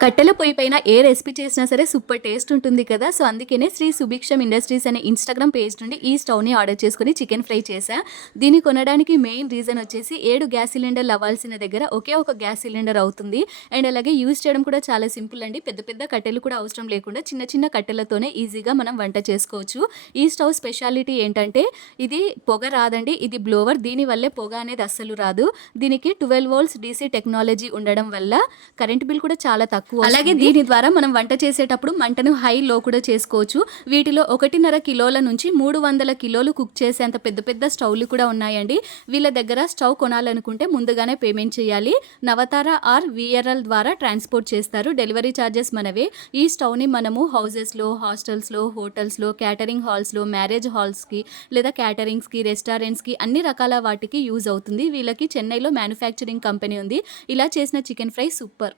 కట్టెల పొయ్యి పైన ఏ రెసిపీ చేసినా సరే సూపర్ టేస్ట్ ఉంటుంది కదా! సో, అందుకనే శ్రీ సుభిక్షం ఇండస్ట్రీస్ అనే ఇన్‌స్టాగ్రామ్ పేజ్ నుండి ఈ స్టవ్‌ని ఆర్డర్ చేసుకొని చికెన్ ఫ్రై చేశా. దీన్ని కొనడానికి మెయిన్ రీజన్ వచ్చేసి 7 గ్యాస్ సిలిండర్లు అవ్వాల్సిన దగ్గర ఒకే ఒక గ్యాస్ సిలిండర్ అవుతుంది. అండ్ అలాగే యూజ్ చేయడం కూడా చాలా సింపుల్ అండి. పెద్ద పెద్ద కట్టెలు కూడా అవసరం లేకుండా చిన్న చిన్న కట్టెలతోనే ఈజీగా మనం వంట చేసుకోవచ్చు. ఈ స్టవ్ స్పెషాలిటీ ఏంటంటే ఇది పొగ రాదండి. ఇది బ్లోవర్. దీని వల్లే పొగ అనేది అస్సలు రాదు. దీనికి 12 వోల్ట్స్ డీసీ టెక్నాలజీ ఉండడం వల్ల కరెంట్ బిల్ కూడా చాలా తక్కువ. అలాగే దీని ద్వారా మనం వంట చేసేటప్పుడు మంటను హై లో కూడా చేసుకోవచ్చు. వీటిలో 1.5 కిలోల నుంచి 300 కిలోలు కుక్ చేసేంత పెద్ద పెద్ద స్టవ్లు కూడా ఉన్నాయండి. వీళ్ళ దగ్గర స్టవ్ కొనాలనుకుంటే ముందుగానే పేమెంట్ చేయాలి. నవతార ఆర్ విఆర్ఎల్ ద్వారా ట్రాన్స్పోర్ట్ చేస్తారు. డెలివరీ ఛార్జెస్ మనవే. ఈ స్టవ్ని మనము హౌసెస్లో, హాస్టల్స్లో, హోటల్స్లో, క్యాటరింగ్ హాల్స్లో, మ్యారేజ్ హాల్స్కి లేదా క్యాటరింగ్స్కి, రెస్టారెంట్స్కి అన్ని రకాల వాటికి యూజ్ అవుతుంది. వీళ్ళకి చెన్నైలో మ్యానుఫ్యాక్చరింగ్ కంపెనీ ఉంది. ఇలా చేసిన చికెన్ ఫ్రై సూపర్.